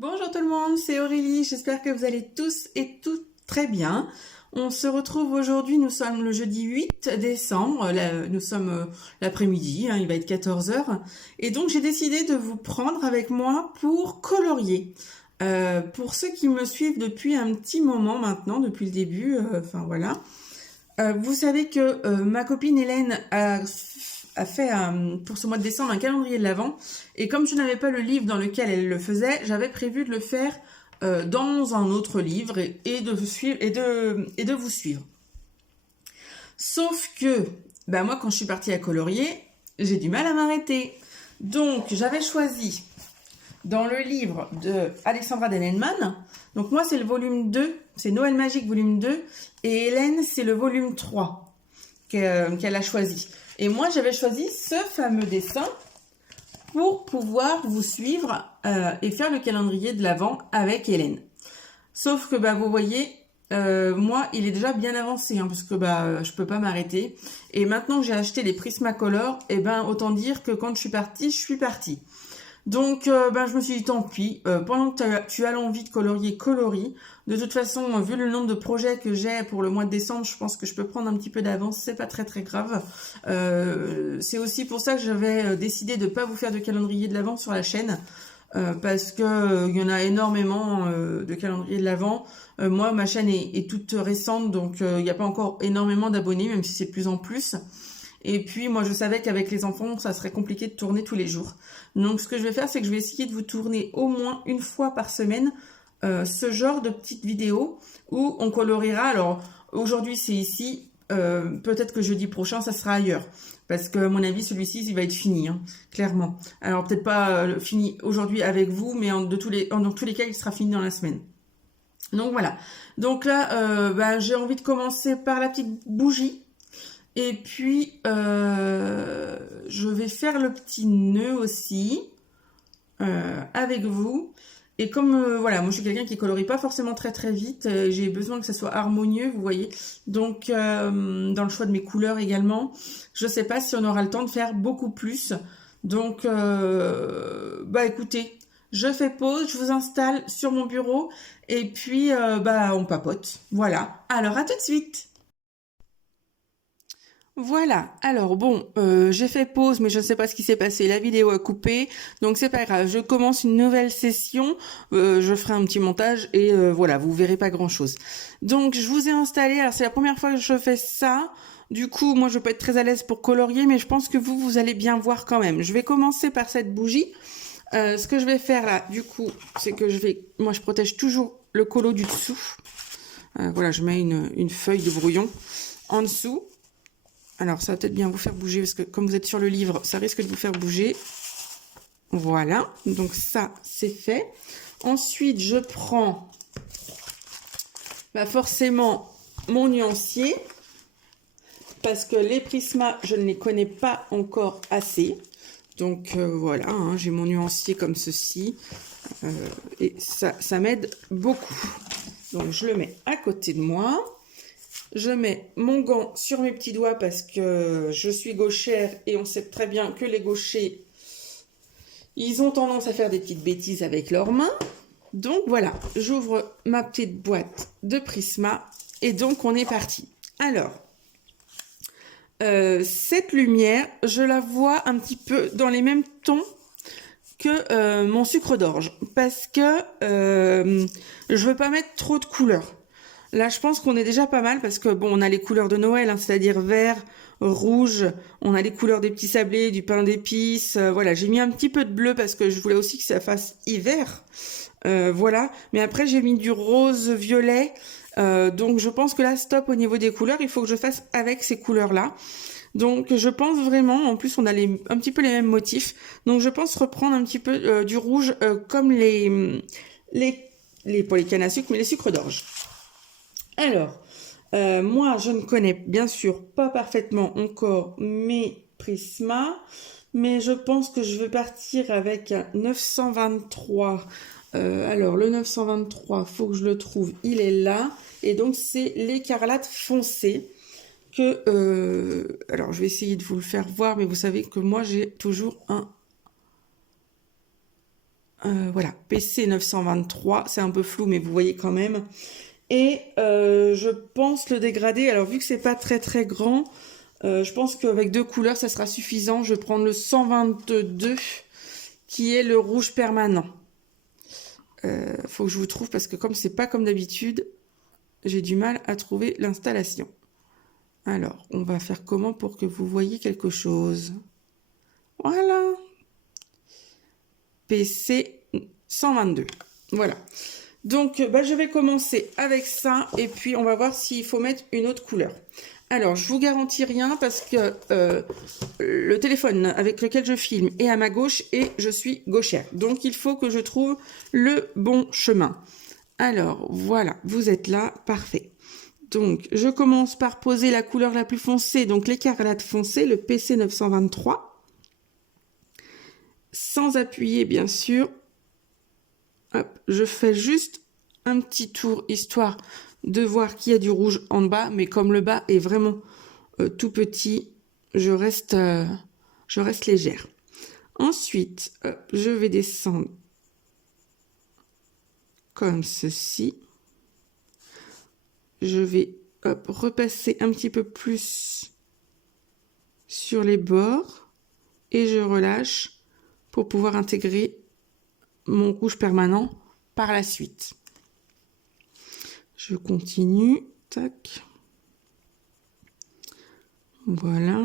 Bonjour tout le monde, c'est Aurélie, j'espère que vous allez tous et toutes très bien. On se retrouve aujourd'hui, nous sommes le jeudi 8 décembre, nous sommes l'après-midi, il va être 14 heures. Et donc j'ai décidé de vous prendre avec moi pour colorier. Pour ceux qui me suivent depuis un petit moment maintenant, depuis le début, enfin voilà. Vous savez que ma copine Hélène a fait pour ce mois de décembre un calendrier de l'Avent. Et comme je n'avais pas le livre dans lequel elle le faisait, j'avais prévu de le faire dans un autre livre et de vous suivre. Sauf que moi, quand je suis partie à colorier, j'ai du mal à m'arrêter. Donc, j'avais choisi dans le livre de Alexandra Denenman. Donc moi, c'est le volume 2, c'est Noël Magique volume 2, et Hélène, c'est le volume 3 qu'elle a choisi. Et moi, j'avais choisi ce fameux dessin pour pouvoir vous suivre et faire le calendrier de l'Avent avec Hélène. Sauf que vous voyez, moi, il est déjà bien avancé, parce que je peux pas m'arrêter. Et maintenant que j'ai acheté les Prismacolor, autant dire que quand je suis partie. Donc, je me suis dit, tant pis, pendant que tu as l'envie de colorier, colorie. De toute façon, vu le nombre de projets que j'ai pour le mois de décembre, je pense que je peux prendre un petit peu d'avance, c'est pas très très grave. C'est aussi pour ça que j'avais décidé de pas vous faire de calendrier de l'Avent sur la chaîne, parce que il y en a énormément de calendriers de l'Avent. Moi, ma chaîne est toute récente, donc il n'y a pas encore énormément d'abonnés, même si c'est de plus en plus. Et puis, moi, je savais qu'avec les enfants, ça serait compliqué de tourner tous les jours. Donc, ce que je vais faire, c'est que je vais essayer de vous tourner au moins une fois par semaine ce genre de petites vidéos où on coloriera. Alors, aujourd'hui, c'est ici. Peut-être que jeudi prochain, ça sera ailleurs. Parce que, à mon avis, celui-ci, il va être fini, clairement. Alors, peut-être pas fini aujourd'hui avec vous, mais dans tous les cas, il sera fini dans la semaine. Donc, voilà. Donc là, j'ai envie de commencer par la petite bougie. Et puis, je vais faire le petit nœud aussi avec vous. Et comme, voilà, moi je suis quelqu'un qui colorie pas forcément très très vite, j'ai besoin que ça soit harmonieux, vous voyez. Donc, dans le choix de mes couleurs également, je sais pas si on aura le temps de faire beaucoup plus. Donc, écoutez, je fais pause, je vous installe sur mon bureau et puis, on papote. Voilà, alors à tout de suite! Voilà, alors bon, j'ai fait pause, mais je ne sais pas ce qui s'est passé, la vidéo a coupé, donc c'est pas grave, je commence une nouvelle session, je ferai un petit montage et voilà, vous verrez pas grand-chose. Donc je vous ai installé, alors c'est la première fois que je fais ça, du coup moi je peux être très à l'aise pour colorier, mais je pense que vous allez bien voir quand même. Je vais commencer par cette bougie. Ce que je vais faire là, du coup, c'est que moi je protège toujours le colo du dessous. Voilà, je mets une feuille de brouillon en dessous. Alors, ça va peut-être bien vous faire bouger, parce que comme vous êtes sur le livre, ça risque de vous faire bouger. Voilà, donc ça, c'est fait. Ensuite, je prends forcément mon nuancier, parce que les Prisma, je ne les connais pas encore assez. Donc, voilà, j'ai mon nuancier comme ceci. Et ça m'aide beaucoup. Donc, je le mets à côté de moi. Je mets mon gant sur mes petits doigts parce que je suis gauchère et on sait très bien que les gauchers, ils ont tendance à faire des petites bêtises avec leurs mains. Donc voilà, j'ouvre ma petite boîte de Prisma et donc on est parti. Alors, cette lumière, je la vois un petit peu dans les mêmes tons que mon sucre d'orge parce que je veux pas mettre trop de couleurs. Là, je pense qu'on est déjà pas mal parce que bon, on a les couleurs de Noël, c'est-à-dire vert, rouge. On a les couleurs des petits sablés, du pain d'épices. Voilà, j'ai mis un petit peu de bleu parce que je voulais aussi que ça fasse hiver. Voilà. Mais après, j'ai mis du rose violet. Donc, je pense que là, stop au niveau des couleurs. Il faut que je fasse avec ces couleurs-là. Donc, je pense vraiment. En plus, on a un petit peu les mêmes motifs. Donc, je pense reprendre un petit peu du rouge comme pas les cannes à sucre, mais les sucres d'orge. Alors, moi, je ne connais bien sûr pas parfaitement encore mes Prisma, mais je pense que je vais partir avec un 923. Alors, le 923, faut que je le trouve, il est là. Et donc, c'est l'écarlate foncé que... alors, je vais essayer de vous le faire voir, mais vous savez que moi, j'ai toujours Voilà, PC 923, c'est un peu flou, mais vous voyez quand même. Et je pense le dégradé, alors vu que c'est pas très très grand, je pense qu'avec 2 couleurs, ça sera suffisant. Je vais prendre le 122, qui est le rouge permanent. Faut que je vous trouve, parce que comme c'est pas comme d'habitude, j'ai du mal à trouver l'installation. Alors, on va faire comment pour que vous voyez quelque chose? Voilà. PC 122. Voilà. Donc, bah, je vais commencer avec ça et puis on va voir s'il faut mettre une autre couleur. Alors, je vous garantis rien parce que le téléphone avec lequel je filme est à ma gauche et je suis gauchère. Donc, il faut que je trouve le bon chemin. Alors, voilà, vous êtes là, parfait. Donc, je commence par poser la couleur la plus foncée, donc l'écarlate foncée, le PC 923. Sans appuyer, bien sûr. Hop, je fais juste un petit tour, histoire de voir qu'il y a du rouge en bas, mais comme le bas est vraiment tout petit, je reste légère. Ensuite, hop, je vais descendre comme ceci. Je vais hop, repasser un petit peu plus sur les bords et je relâche pour pouvoir intégrer mon rouge permanent par la suite. Je continue, tac. Voilà.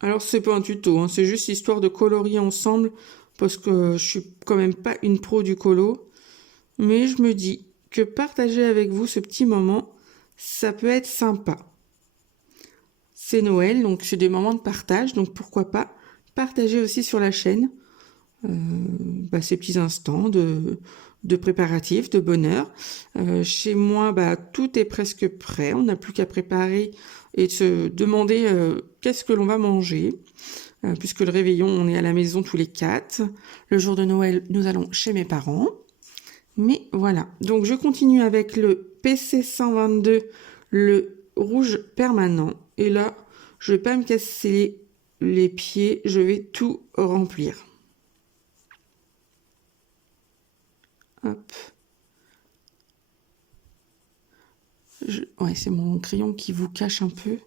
Alors c'est pas un tuto, hein, c'est juste histoire de colorier ensemble parce que je suis quand même pas une pro du colo, mais je me dis que partager avec vous ce petit moment, ça peut être sympa. C'est Noël, donc c'est des moments de partage, donc pourquoi pas partager aussi sur la chaîne ces petits instants de préparatifs, de bonheur. Chez moi, tout est presque prêt, on n'a plus qu'à préparer et de se demander qu'est-ce que l'on va manger. Puisque le réveillon, on est à la maison tous les 4. Le jour de Noël, nous allons chez mes parents. Mais voilà, donc je continue avec le PC 122, le rouge permanent. Et là, je vais pas me casser les pieds, je vais tout remplir. Hop. Ouais, c'est mon crayon qui vous cache un peu.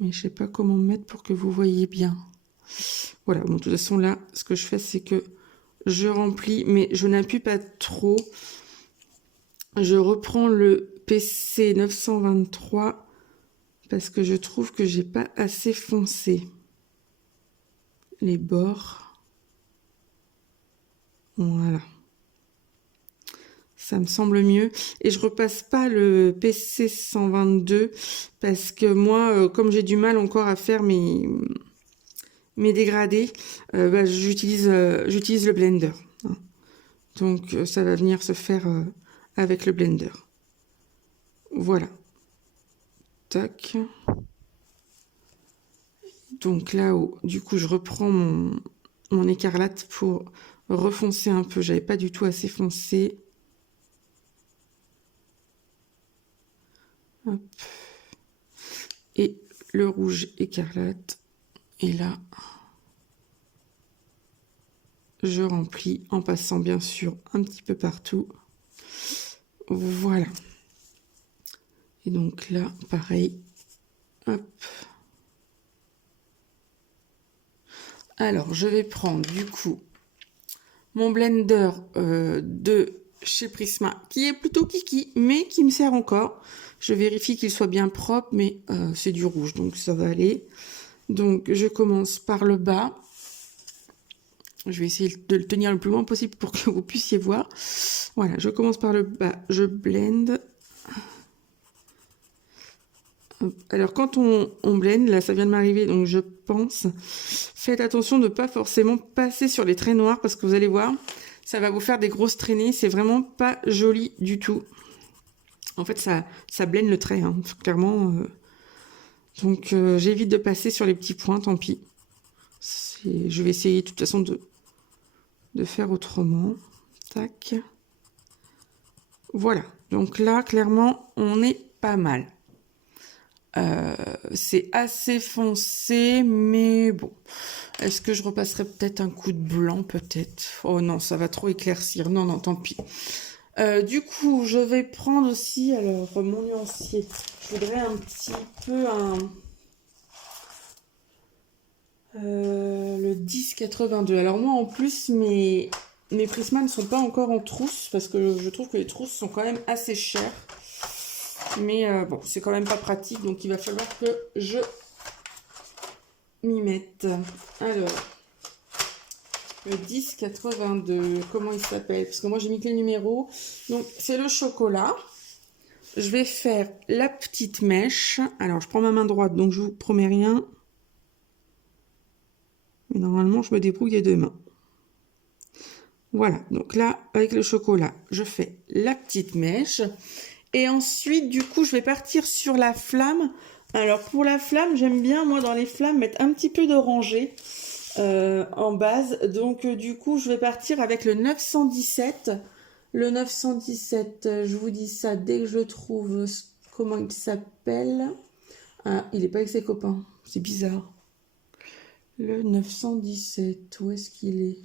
Mais je sais pas comment me mettre pour que vous voyez bien. Voilà, bon, de toute façon là, ce que je fais, c'est que je remplis, mais je n'appuie pas trop. Je reprends le PC 923 parce que je trouve que j'ai pas assez foncé les bords. Voilà. Ça me semble mieux. Et je repasse pas le PC 122 parce que moi, comme j'ai du mal encore à faire mes dégradés, j'utilise le blender. Hein. Donc ça va venir se faire avec le blender. Voilà. Tac. Donc là-haut, du coup, je reprends mon écarlate pour refoncer un peu. J'avais pas du tout assez foncé. Hop. Et le rouge écarlate. Et là, je remplis en passant bien sûr un petit peu partout. Voilà. Et donc là, pareil. Hop. Alors, je vais prendre du coup mon blender de chez Prisma, qui est plutôt kiki, mais qui me sert encore. Je vérifie qu'il soit bien propre, mais c'est du rouge, donc ça va aller. Donc, je commence par le bas. Je vais essayer de le tenir le plus loin possible pour que vous puissiez voir. Voilà, je commence par le bas, je blende. Alors, quand on blende, là, ça vient de m'arriver, donc je pense, faites attention de ne pas forcément passer sur les traits noirs, parce que vous allez voir, ça va vous faire des grosses traînées, c'est vraiment pas joli du tout. En fait, ça blende le trait, hein, clairement. Donc, j'évite de passer sur les petits points, tant pis. Je vais essayer, de toute façon, de faire autrement. Tac. Voilà, donc là, clairement, on est pas mal. C'est assez foncé, mais bon. Est-ce que je repasserai peut-être un coup de blanc, peut-être? Oh non, ça va trop éclaircir. Non, non, tant pis. Du coup, je vais prendre aussi, alors, mon nuancier. Je voudrais un petit peu le 1082. Alors moi, en plus, mes Prisma ne sont pas encore en trousse, parce que je trouve que les trousses sont quand même assez chères. Mais bon, c'est quand même pas pratique, donc il va falloir que je m'y mette. Alors, le 1082, comment il s'appelle? Parce que moi j'ai mis que les numéros. Donc c'est le chocolat. Je vais faire la petite mèche. Alors je prends ma main droite, donc je vous promets rien. Mais normalement je me débrouille des deux mains. Voilà, donc là avec le chocolat, je fais la petite mèche. Et ensuite, du coup, je vais partir sur la flamme. Alors pour la flamme, j'aime bien, moi dans les flammes, mettre un petit peu d'orangé en base. Donc du coup, je vais partir avec le 917. Le 917, je vous dis ça dès que je trouve comment il s'appelle. Ah, il n'est pas avec ses copains, c'est bizarre. Le 917, où est-ce qu'il est?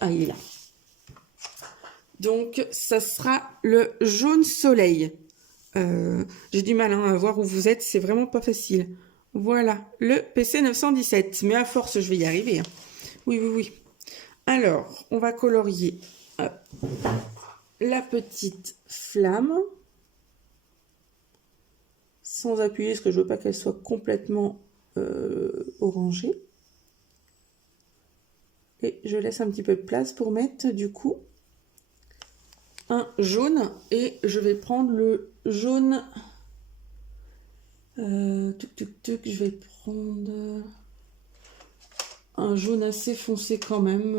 Ah, il est là. Donc, ça sera le jaune soleil. J'ai du mal à voir où vous êtes, c'est vraiment pas facile. Voilà, le PC 917. Mais à force, je vais y arriver. Hein. Oui, oui, oui. Alors, on va colorier la petite flamme. Sans appuyer, parce que je veux pas qu'elle soit complètement orangée. Et je laisse un petit peu de place pour mettre, du coup, un jaune. Et je vais prendre le jaune... je vais prendre un jaune assez foncé quand même.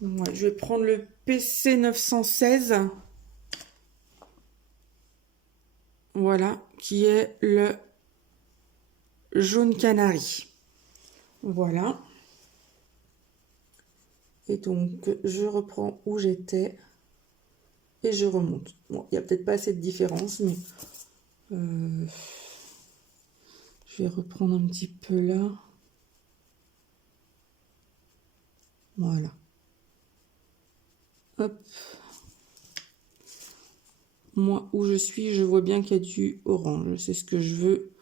Ouais, je vais prendre le PC 916. Voilà, qui est le jaune canari. Voilà. Et donc, je reprends où j'étais et je remonte. Bon, il n'y a peut-être pas assez de différence, mais je vais reprendre un petit peu là. Voilà. Hop. Moi, où je suis, je vois bien qu'il y a du orange. C'est ce que je veux.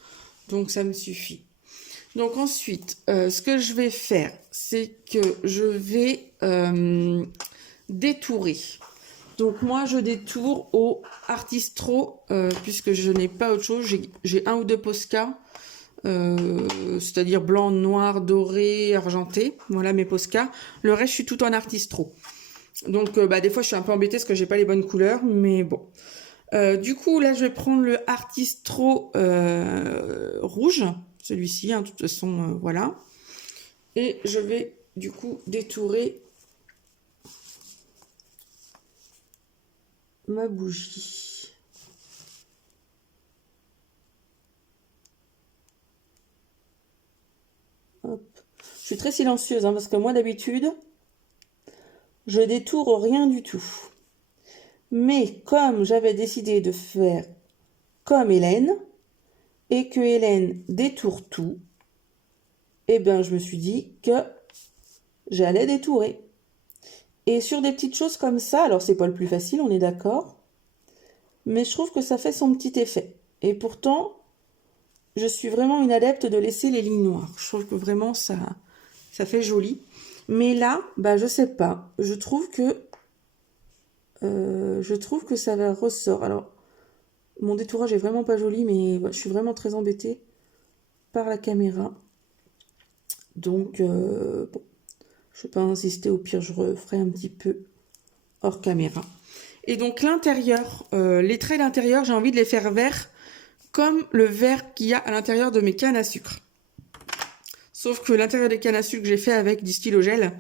Donc, ça me suffit. Donc, ensuite, ce que je vais faire, c'est que je vais détourer. Donc, moi, je détourne au Artistro, puisque je n'ai pas autre chose. J'ai un ou deux Posca, c'est-à-dire blanc, noir, doré, argenté. Voilà mes Posca. Le reste, je suis tout en Artistro. Donc, des fois, je suis un peu embêtée parce que j'ai pas les bonnes couleurs, mais bon. Du coup, là, je vais prendre le Artistro rouge, celui-ci, hein, de toute façon, voilà. Et je vais, du coup, détourer ma bougie. Hop. Je suis très silencieuse, hein, parce que moi, d'habitude, je détourne rien du tout. Mais comme j'avais décidé de faire comme Hélène, et que Hélène détourne tout, eh bien, je me suis dit que j'allais détourer. Et sur des petites choses comme ça, alors c'est pas le plus facile, on est d'accord, mais je trouve que ça fait son petit effet. Et pourtant, je suis vraiment une adepte de laisser les lignes noires. Je trouve que vraiment ça fait joli. Mais là, je sais pas. Je trouve que ça va ressort. Alors, mon détourage est vraiment pas joli, mais je suis vraiment très embêtée par la caméra. Donc, bon, je vais pas insister. Au pire, je referai un petit peu hors caméra. Et donc l'intérieur, les traits d'intérieur, j'ai envie de les faire verts comme le vert qu'il y a à l'intérieur de mes cannes à sucre. Sauf que l'intérieur des cannes à sucre, j'ai fait avec du stylo gel.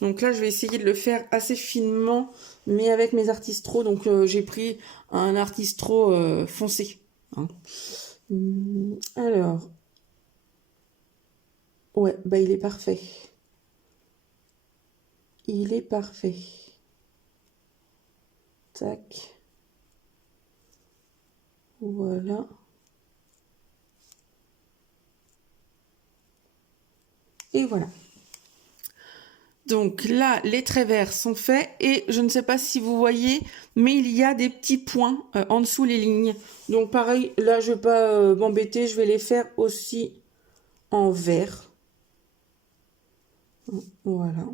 Donc là, je vais essayer de le faire assez finement, mais avec mes Artistro. Donc j'ai pris un Artistro foncé. Hein. Alors, ouais, il est parfait. Il est parfait. Tac. Voilà. Et voilà. Donc là, les traits verts sont faits et je ne sais pas si vous voyez, mais il y a des petits points en dessous les lignes. Donc pareil, là je ne vais pas m'embêter, je vais les faire aussi en vert. Voilà.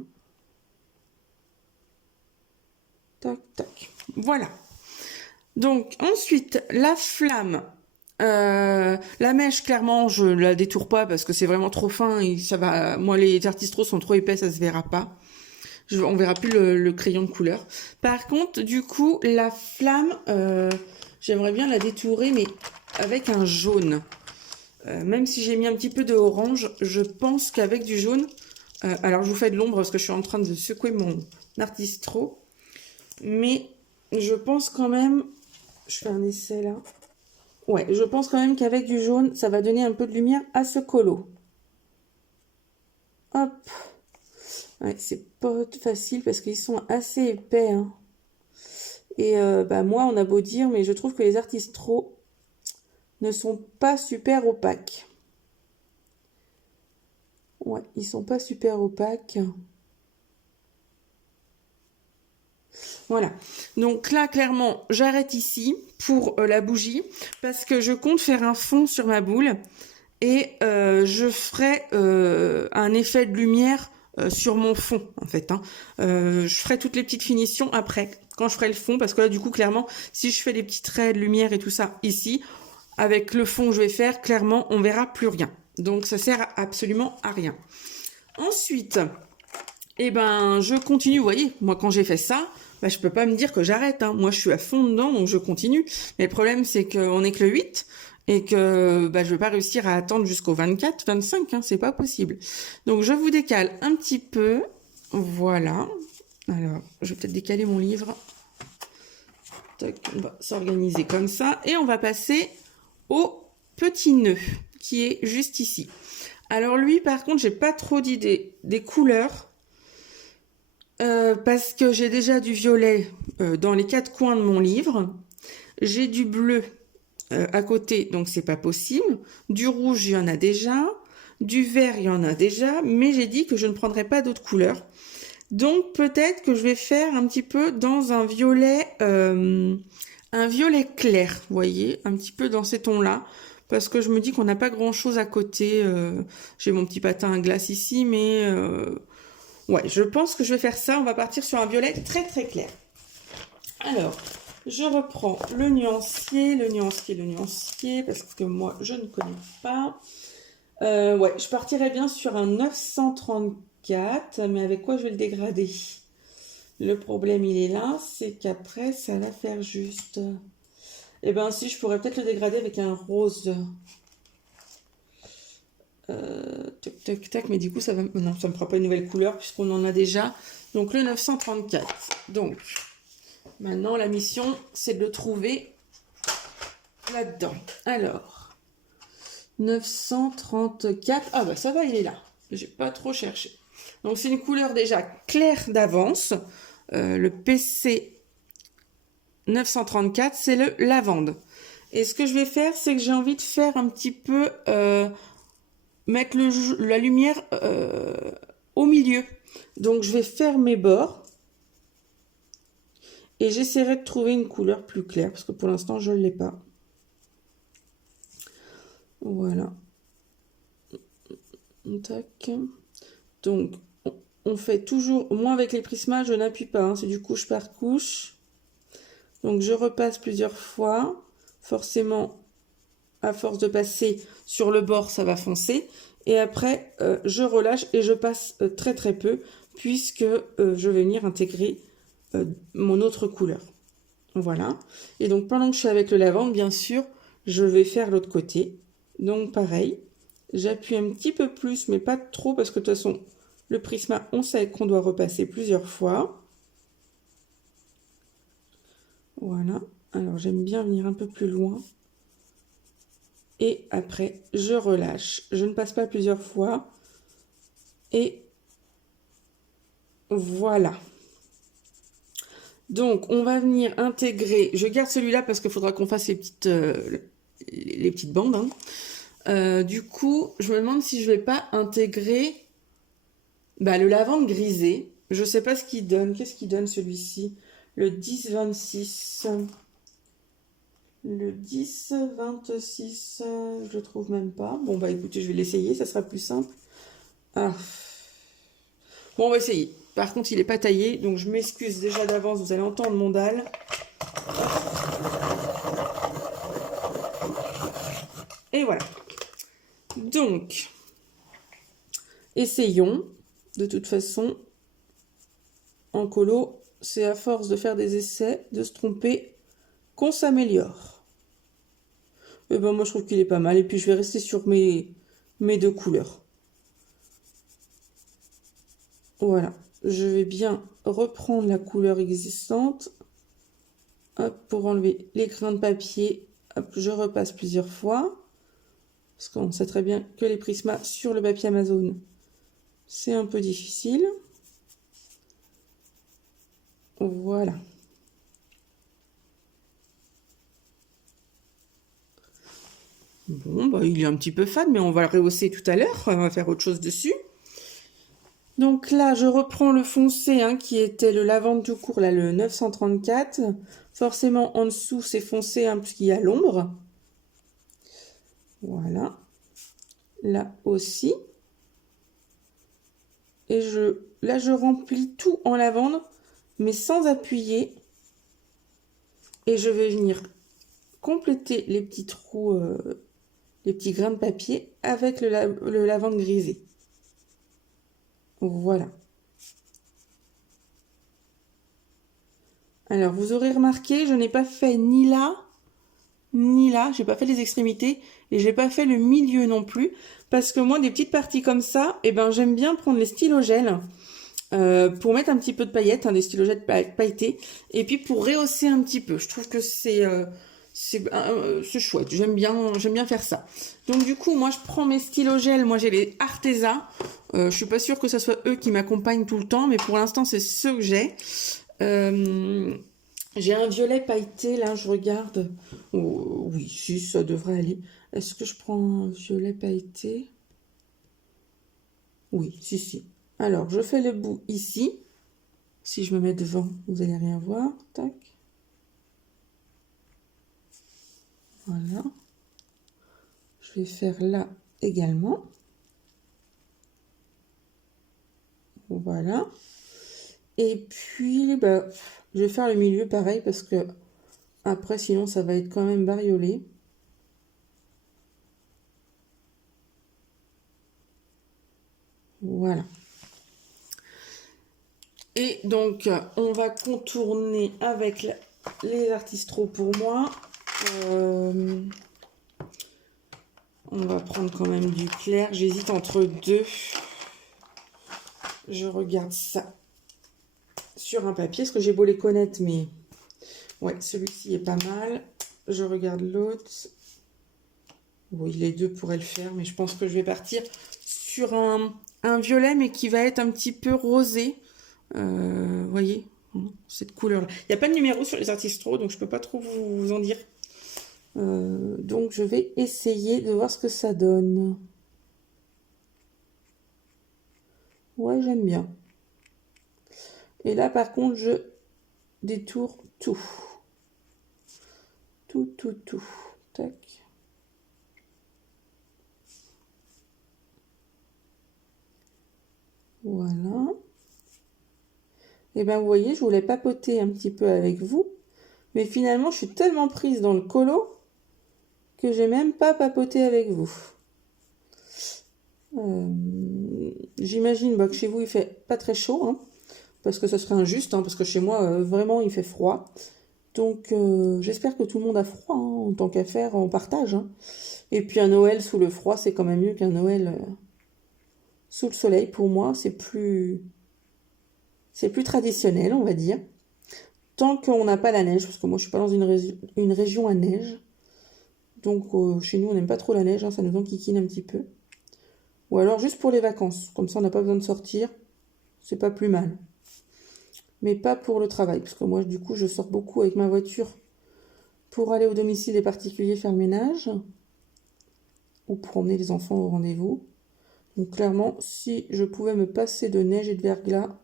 Tac, tac. Voilà. Donc ensuite, la flamme. La mèche, clairement, je la détourne pas parce que c'est vraiment trop fin et ça va. Moi, les artistros sont trop épais, ça se verra pas. On verra plus le crayon de couleur. Par contre, du coup, la flamme, j'aimerais bien la détourer, mais avec un jaune. Même si j'ai mis un petit peu de orange, je pense qu'avec du jaune. Alors, je vous fais de l'ombre parce que je suis en train de secouer mon artistro. Mais je pense quand même. Je fais un essai là. Ouais, je pense quand même qu'avec du jaune, ça va donner un peu de lumière à ce colo. Hop. Ouais, c'est pas facile parce qu'ils sont assez épais. Hein. Et bah moi, on a beau dire, mais je trouve que les artistros ne sont pas super opaques. Ouais, ils sont pas super opaques. Voilà. Donc là, clairement, j'arrête ici pour la bougie parce que je compte faire un fond sur ma boule et je ferai un effet de lumière sur mon fond, en fait. Hein. Je ferai toutes les petites finitions après, quand je ferai le fond, parce que là, du coup, clairement, si je fais les petits traits de lumière et tout ça ici, avec le fond que je vais faire, clairement, on verra plus rien. Donc, ça sert absolument à rien. Ensuite, eh ben, je continue. Vous voyez, moi, quand j'ai fait ça, bah, je peux pas me dire que j'arrête. Hein. Moi, je suis à fond dedans, donc je continue. Mais le problème, c'est qu'on est que le 8 et que bah, je vais pas réussir à attendre jusqu'au 24, 25. Hein, c'est pas possible. Donc, je vous décale un petit peu. Voilà. Alors, je vais peut-être décaler mon livre. Tac, on va s'organiser comme ça. Et on va passer au petit nœud qui est juste ici. Alors lui, par contre, j'ai pas trop d'idées des couleurs parce que j'ai déjà du violet dans les 4 coins de mon livre. J'ai du bleu à côté, donc c'est pas possible. Du rouge, il y en a déjà. Du vert, il y en a déjà. Mais j'ai dit que je ne prendrais pas d'autres couleurs. Donc peut-être que je vais faire un petit peu dans un violet clair, vous voyez, un petit peu dans ces tons-là, parce que je me dis qu'on n'a pas grand-chose à côté. J'ai mon petit patin à glace ici, mais ouais, je pense que je vais faire ça. On va partir sur un violet très très clair. Alors, je reprends le nuancier, parce que moi, je ne connais pas. Ouais, je partirais bien sur un 934, mais avec quoi je vais le dégrader? Le problème, il est là, c'est qu'après, ça va faire juste. Eh ben, si, je pourrais peut-être le dégrader avec un rose. Tac, tac, tac, mais du coup, ça va. Non, ça me fera pas une nouvelle couleur puisqu'on en a déjà. Donc, le 934. Donc, maintenant, la mission, c'est de le trouver là-dedans. Alors, 934. Ah, bah, ça va, il est là. J'ai pas trop cherché. Donc, c'est une couleur déjà claire d'avance. Le PC 934, c'est le lavande. Et ce que je vais faire, c'est que j'ai envie de faire un petit peu... mettre la lumière au milieu. Donc, je vais faire mes bords. Et j'essaierai de trouver une couleur plus claire, parce que pour l'instant, je ne l'ai pas. Voilà. Tac. Donc, on fait toujours... Moi, avec les prismas, je n'appuie pas. Hein, c'est du couche par couche. Donc, je repasse plusieurs fois. Forcément, à force de passer sur le bord, ça va foncer. Et après, je relâche et je passe très très peu, puisque je vais venir intégrer mon autre couleur. Voilà. Et donc, pendant que je suis avec le lavande, bien sûr, je vais faire l'autre côté. Donc, pareil, j'appuie un petit peu plus, mais pas trop, parce que de toute façon, le prisma, on sait qu'on doit repasser plusieurs fois. Voilà. Alors, j'aime bien venir un peu plus loin. Et après, je relâche. Je ne passe pas plusieurs fois. Et voilà. Donc, on va venir intégrer... Je garde celui-là parce qu'il faudra qu'on fasse les petites bandes. Hein. Du coup, je me demande si je vais pas intégrer le lavande grisé. Je sais pas ce qu'il donne. Qu'est-ce qu'il donne celui-ci? Le 10-26. Le 10-26, je le trouve même pas. Bon, écoutez, je vais l'essayer, ça sera plus simple. Ah. Bon, on va essayer. Par contre, il n'est pas taillé, donc je m'excuse déjà d'avance, vous allez entendre mon dalle. Et voilà. Donc, essayons. De toute façon, en colo, c'est à force de faire des essais, de se tromper, qu'on s'améliore. Et moi, je trouve qu'il est pas mal. Et puis, je vais rester sur mes deux couleurs. Voilà. Je vais bien reprendre la couleur existante. Hop, pour enlever les grains de papier. Hop, je repasse plusieurs fois. Parce qu'on sait très bien que les Prisma sur le papier Amazon, c'est un peu difficile. Voilà. Bon, il est un petit peu fade, mais on va le rehausser tout à l'heure. On va faire autre chose dessus. Donc là, je reprends le foncé, hein, qui était le lavande tout court, là, le 934. Forcément, en dessous, c'est foncé, hein, puisqu'il y a l'ombre. Voilà. Là aussi. Et là, je remplis tout en lavande, mais sans appuyer. Et je vais venir compléter les petits trous, les petits grains de papier avec le lavande grisé. Voilà. Alors, vous aurez remarqué, je n'ai pas fait ni là, ni là. J'ai pas fait les extrémités et j'ai pas fait le milieu non plus. Parce que moi, des petites parties comme ça, j'aime bien prendre les stylos gel pour mettre un petit peu de paillettes, hein, des stylos gel pailletés. Et puis pour rehausser un petit peu. Je trouve que c'est chouette. J'aime bien faire ça. Donc du coup, moi, je prends mes stylos gel. Moi, j'ai les Arteza. Je suis pas sûre que ce soit eux qui m'accompagnent tout le temps, mais pour l'instant, c'est ceux que j'ai. J'ai un violet pailleté, là, je regarde. Oh, oui, si, ça devrait aller. Est-ce que je prends un violet pailleté? Oui, si. Alors, je fais le bout ici. Si je me mets devant, vous allez rien voir. Tac. Voilà. Je vais faire là également. Voilà. Et puis, je vais faire le milieu pareil parce que après, sinon, ça va être quand même bariolé. Voilà. Et donc, on va contourner avec les Artistro pour moi. On va prendre quand même du clair. J'hésite entre deux. Je regarde ça sur un papier, parce que j'ai beau les connaître, mais ouais, celui-ci est pas mal. Je regarde l'autre. Oui, les deux pourraient le faire, mais je pense que je vais partir sur un violet, mais qui va être un petit peu rosé. Voyez, cette couleur-là. Il n'y a pas de numéro sur les Artistro, donc je peux pas trop vous en dire. Donc je vais essayer de voir ce que ça donne. Ouais, j'aime bien. Et là, par contre, je détourne tout. Tout. Tac. Voilà. Et vous voyez, je voulais papoter un petit peu avec vous. Mais finalement, je suis tellement prise dans le colo que j'ai même pas papoté avec vous. J'imagine que chez vous, il fait pas très chaud. Hein, parce que ce serait injuste. Hein, parce que chez moi, vraiment, il fait froid. Donc, j'espère que tout le monde a froid. Hein, en tant qu'à faire, on partage. Hein. Et puis, un Noël sous le froid, c'est quand même mieux qu'un Noël sous le soleil. Pour moi, c'est plus traditionnel, on va dire. Tant qu'on n'a pas la neige, parce que moi, je suis pas dans une région à neige. Donc, chez nous, on n'aime pas trop la neige. Hein, ça nous enquiquine un petit peu. Ou alors, juste pour les vacances. Comme ça, on n'a pas besoin de sortir. C'est pas plus mal. mais pas pour le travail, parce que moi, du coup, je sors beaucoup avec ma voiture pour aller au domicile des particuliers faire le ménage, ou pour emmener les enfants au rendez-vous. Donc clairement, si je pouvais me passer de neige et de verglas,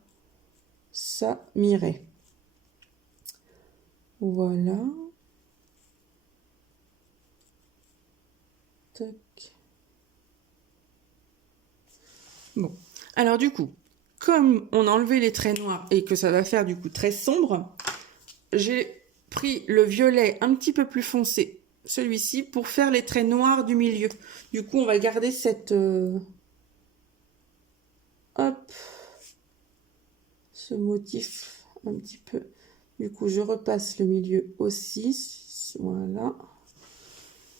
ça m'irait. Voilà. Tac. Bon. Alors du coup, comme on a enlevé les traits noirs et que ça va faire du coup très sombre, j'ai pris le violet un petit peu plus foncé, celui-ci, pour faire les traits noirs du milieu. Du coup, on va garder cette... hop, ce motif un petit peu. Du coup, je repasse le milieu aussi. Voilà.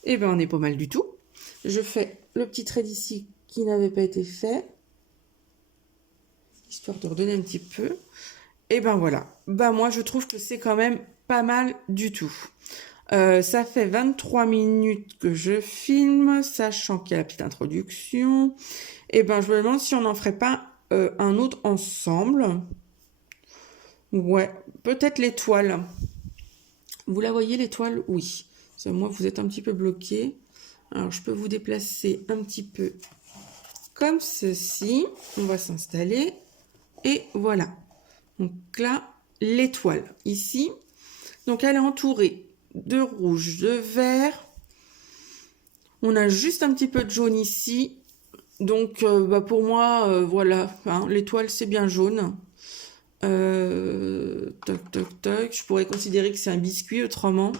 Et ben, on est pas mal du tout. Je fais le petit trait d'ici qui n'avait pas été fait, histoire de redonner un petit peu. Et ben voilà. Ben moi, je trouve que c'est quand même pas mal du tout. Ça fait 23 minutes que je filme, sachant qu'il y a la petite introduction. Et ben, je me demande si on n'en ferait pas un autre ensemble. Ouais, peut-être l'étoile. Vous la voyez, l'étoile? Oui. Moi, vous êtes un petit peu bloqué. Alors, je peux vous déplacer un petit peu comme ceci. On va s'installer. Et voilà. Donc là, l'étoile, ici. Donc, elle est entourée de rouge, de vert. On a juste un petit peu de jaune ici. Donc, pour moi, voilà. Hein, l'étoile, c'est bien jaune. Toc, toc, toc. Je pourrais considérer que c'est un biscuit autrement.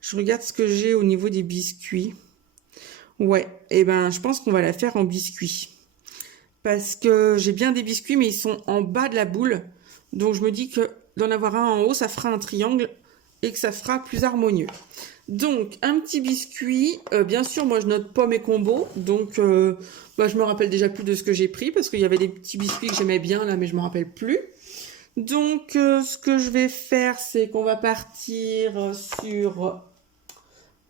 Je regarde ce que j'ai au niveau des biscuits. Ouais, et ben je pense qu'on va la faire en biscuit. Parce que j'ai bien des biscuits, mais ils sont en bas de la boule. Donc je me dis que d'en avoir un en haut, ça fera un triangle et que ça fera plus harmonieux. Donc un petit biscuit. Bien sûr, moi je note pas mes combos. Donc je me rappelle déjà plus de ce que j'ai pris. Parce qu'il y avait des petits biscuits que j'aimais bien là, mais je me rappelle plus. Donc, ce que je vais faire, c'est qu'on va partir sur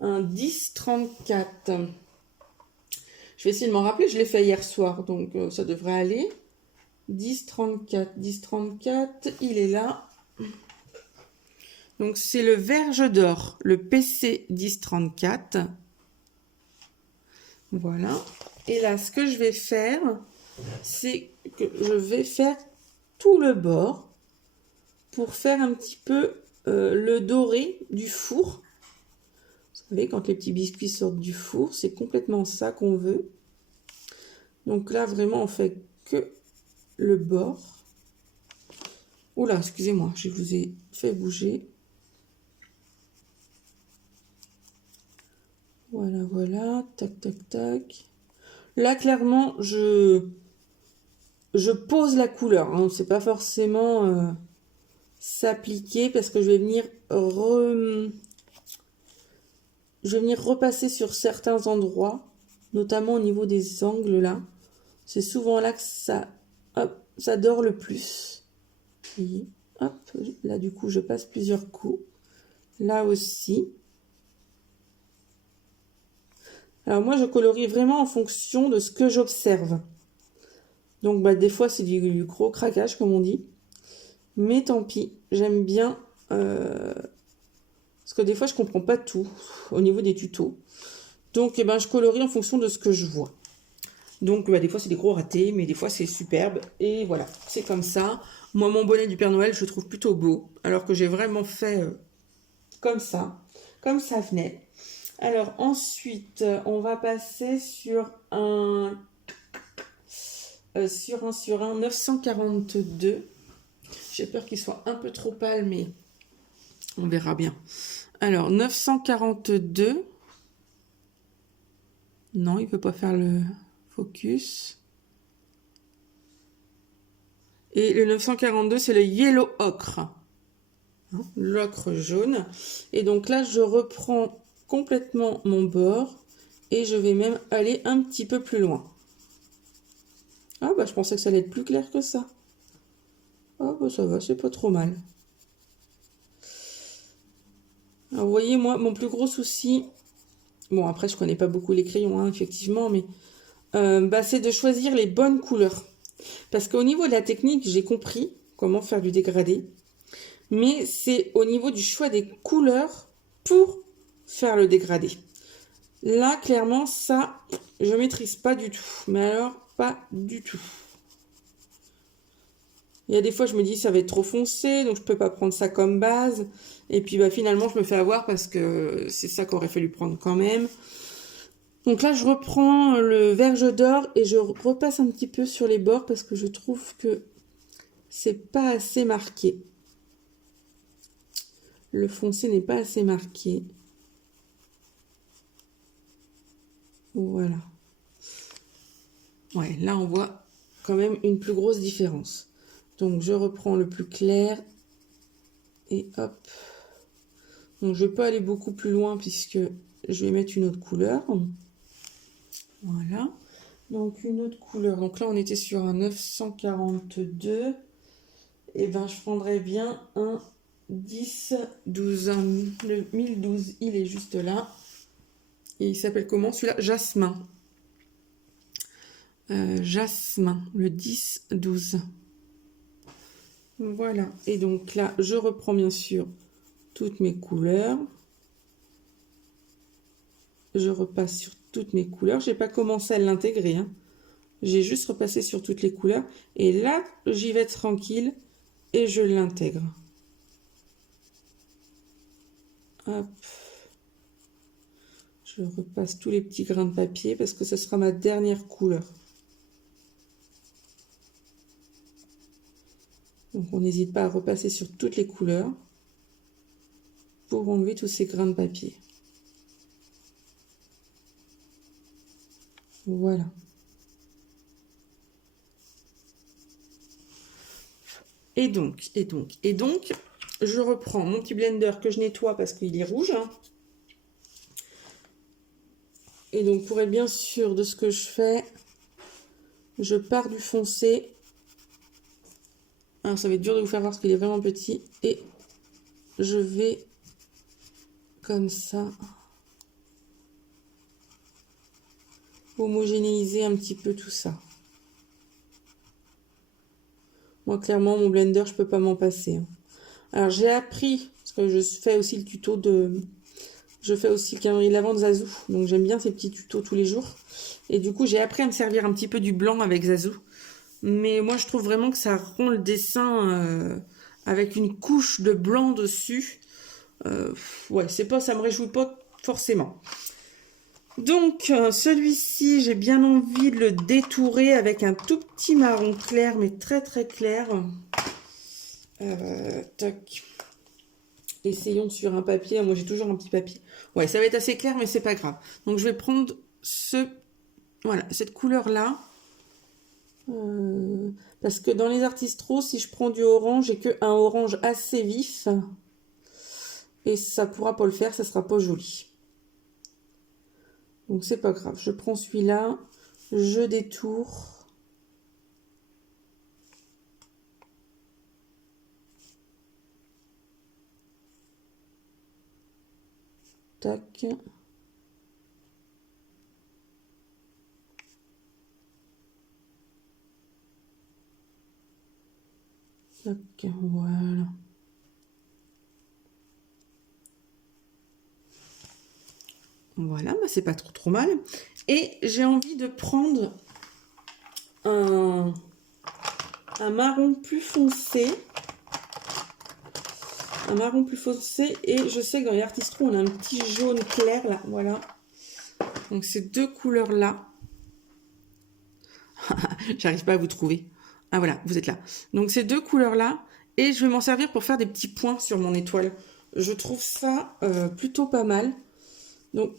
un 10-34. Je vais essayer de m'en rappeler, je l'ai fait hier soir, donc ça devrait aller. 10-34, 10-34, il est là. Donc, c'est le Verge d'Or, le PC 10-34. Voilà. Et là, ce que je vais faire, c'est que je vais faire tout le bord pour faire un petit peu le doré du four. Vous savez, quand les petits biscuits sortent du four, c'est complètement ça qu'on veut. Donc là, vraiment, on fait que le bord. Oula, excusez-moi, je vous ai fait bouger. Voilà, voilà, tac, tac, tac. Là, clairement, je pose la couleur. Hein. C'est pas forcément... s'appliquer parce que je vais venir repasser sur certains endroits, notamment au niveau des angles là. C'est souvent là que ça dort le plus. Et hop, là du coup je passe plusieurs coups. Là aussi. Alors moi je colorie vraiment en fonction de ce que j'observe. Donc des fois c'est du gros craquage comme on dit. Mais tant pis, j'aime bien, parce que des fois je comprends pas tout au niveau des tutos. Donc je colorie en fonction de ce que je vois. Donc des fois c'est des gros ratés, mais des fois c'est superbe. Et voilà, c'est comme ça. Moi mon bonnet du Père Noël je le trouve plutôt beau, alors que j'ai vraiment fait comme ça venait. Alors ensuite on va passer sur un 942. J'ai peur qu'il soit un peu trop pâle, mais on verra bien. Alors, 942. Non, il ne peut pas faire le focus. Et le 942, c'est le Yellow Ocre. Hein, l'ocre jaune. Et donc là, je reprends complètement mon bord. Et je vais même aller un petit peu plus loin. Ah, je pensais que ça allait être plus clair que ça. Ah, ça va, c'est pas trop mal. Alors, vous voyez, moi, mon plus gros souci... Bon, après, je connais pas beaucoup les crayons, hein, effectivement, mais... c'est de choisir les bonnes couleurs. Parce qu'au niveau de la technique, j'ai compris comment faire du dégradé. Mais c'est au niveau du choix des couleurs pour faire le dégradé. Là, clairement, ça, je maîtrise pas du tout. Mais alors, pas du tout. Il y a des fois, je me dis, ça va être trop foncé, donc je peux pas prendre ça comme base. Et puis, bah, finalement, je me fais avoir parce que c'est ça qu'aurait fallu prendre quand même. Donc là, je reprends le verge d'or et je repasse un petit peu sur les bords parce que je trouve que c'est pas assez marqué. Le foncé n'est pas assez marqué. Voilà. Ouais, là, on voit quand même une plus grosse différence. Donc, je reprends le plus clair. Et hop. Donc, je vais pas aller beaucoup plus loin puisque je vais mettre une autre couleur. Voilà. Donc, une autre couleur. Donc là, on était sur un 942. Et ben, je prendrais bien un 10, 12. Le 1012, il est juste là. Et il s'appelle comment celui-là? Jasmin. Jasmin, le 10, 12. Voilà. Et donc là, je reprends bien sûr toutes mes couleurs. Je repasse sur toutes mes couleurs. J'ai pas commencé à l'intégrer, hein. J'ai juste repassé sur toutes les couleurs. Et là, j'y vais tranquille et je l'intègre. Hop. Je repasse tous les petits grains de papier parce que ce sera ma dernière couleur. Donc on n'hésite pas à repasser sur toutes les couleurs pour enlever tous ces grains de papier. Voilà. Et donc, je reprends mon petit blender que je nettoie parce qu'il est rouge. Hein. Et donc, pour être bien sûr de ce que je fais, je pars du foncé. Alors, ça va être dur de vous faire voir parce qu'il est vraiment petit. Et je vais comme ça homogénéiser un petit peu tout ça. Moi, clairement, mon blender, je peux pas m'en passer. Hein. Alors, j'ai appris, parce que je fais aussi le tuto de... Je fais aussi le calendrier de l'Avent de Zazou. Donc, j'aime bien ces petits tutos tous les jours. Et du coup, j'ai appris à me servir un petit peu du blanc avec Zazou. Mais moi, je trouve vraiment que ça rend le dessin avec une couche de blanc dessus. Ouais, c'est pas, ça me réjouit pas forcément. Donc, celui-ci, j'ai bien envie de le détourer avec un tout petit marron clair, mais très très clair. Tac. Essayons sur un papier. Moi, j'ai toujours un petit papier. Ouais, ça va être assez clair, mais c'est pas grave. Donc, je vais prendre voilà, cette couleur-là. Parce que dans les Artistro, si je prends du orange, j'ai qu'un orange assez vif. Et ça pourra pas le faire, ça sera pas joli. Donc c'est pas grave, je prends celui-là, je détourne. Tac. Tac, voilà. Voilà, bah c'est pas trop mal. Et j'ai envie de prendre un marron plus foncé. Un marron plus foncé. Et je sais que dans les Artistro, on a un petit jaune clair là. Voilà. Donc ces deux couleurs-là. J'arrive pas à vous trouver. Ah voilà, vous êtes là. Donc ces deux couleurs-là. Et je vais m'en servir pour faire des petits points sur mon étoile. Je trouve ça plutôt pas mal. Donc,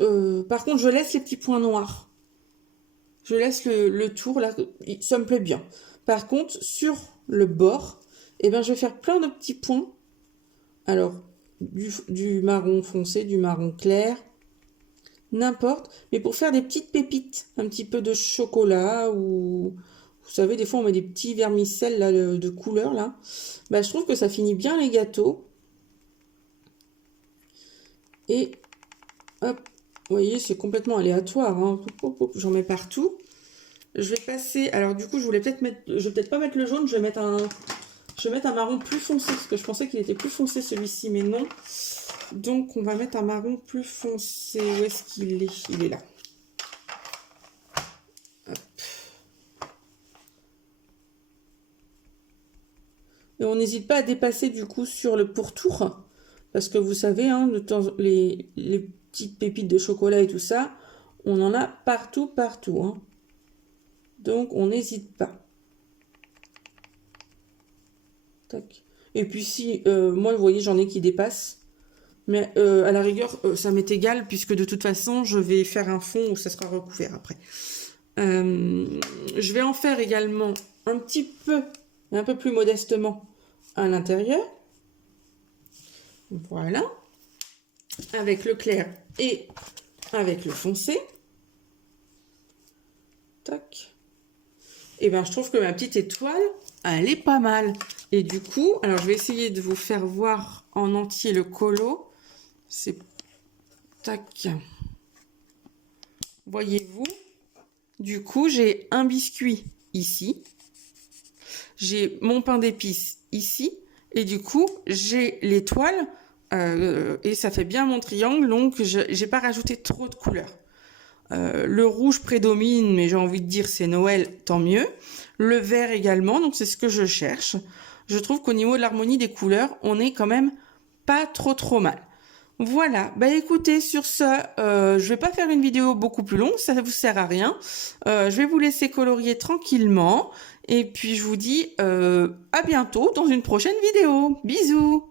par contre, je laisse les petits points noirs. Je laisse le tour, là, ça me plaît bien. Par contre, sur le bord, eh ben, je vais faire plein de petits points. Alors, du marron foncé, du marron clair, n'importe. Mais pour faire des petites pépites, un petit peu de chocolat ou... Vous savez, des fois, on met des petits vermicelles là, de couleur, là. Bah, je trouve que ça finit bien les gâteaux. Et... Hop, vous voyez, c'est complètement aléatoire. Hein. J'en mets partout. Je vais passer. Alors, du coup, je vais peut-être pas mettre le jaune. Je vais je vais mettre un marron plus foncé, parce que je pensais qu'il était plus foncé celui-ci, mais non. Donc, on va mettre un marron plus foncé. Où est-ce qu'il est? Il est là. Hop. Et on n'hésite pas à dépasser, du coup, sur le pourtour. Parce que vous savez, hein, les petites pépites de chocolat et tout ça, on en a partout, partout. Hein. Donc, on n'hésite pas. Tac. Et puis si, moi, vous voyez, j'en ai qui dépassent. Mais à la rigueur, ça m'est égal, puisque de toute façon, je vais faire un fond où ça sera recouvert après. Je vais en faire également un petit peu, un peu plus modestement à l'intérieur. Voilà. Avec le clair et avec le foncé. Tac. Et bien, je trouve que ma petite étoile, elle est pas mal. Et du coup, alors je vais essayer de vous faire voir en entier le colo. C'est... Tac. Voyez-vous? Du coup, j'ai un biscuit ici. J'ai mon pain d'épices ici. Et du coup, j'ai l'étoile. Et ça fait bien mon triangle. Donc, j'ai pas rajouté trop de couleurs. Le rouge prédomine, mais j'ai envie de dire c'est Noël, tant mieux. Le vert également, donc c'est ce que je cherche. Je trouve qu'au niveau de l'harmonie des couleurs, on est quand même pas trop mal. Voilà, bah écoutez, sur ce, je vais pas faire une vidéo beaucoup plus longue, ça vous sert à rien. Je vais vous laisser colorier tranquillement. Et puis je vous dis à bientôt dans une prochaine vidéo. Bisous!